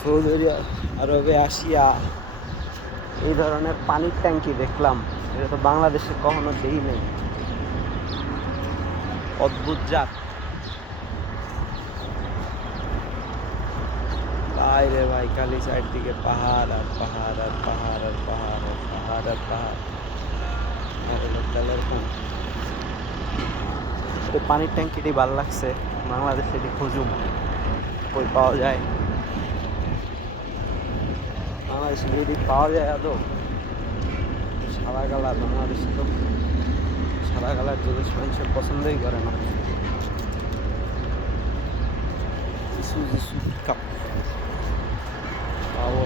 Saudi আরবে আসিয়া এই ধরনের পানির ট্যাঙ্কি দেখলাম, এটা তো বাংলাদেশে কখনো দেই নেই। অদ্ভুত জাত। ভাই রে ভাই, খালি চারদিকে পাহাড় আর পাহাড় আর পাহাড় আর পাহাড় আর পাহাড় আর পাহাড়। এরকম পানির ট্যাঙ্কিটি ভাল লাগছে, বাংলাদেশে এটি খুঁজুম, কই পাওয়া যায়। বাংলাদেশে যদি পাওয়া যায় আদৌ সাদা কালার, বাংলাদেশে তো সাদা কালার জিনিস মানুষের পছন্দই করে না। ইসু কাপ পাওয়া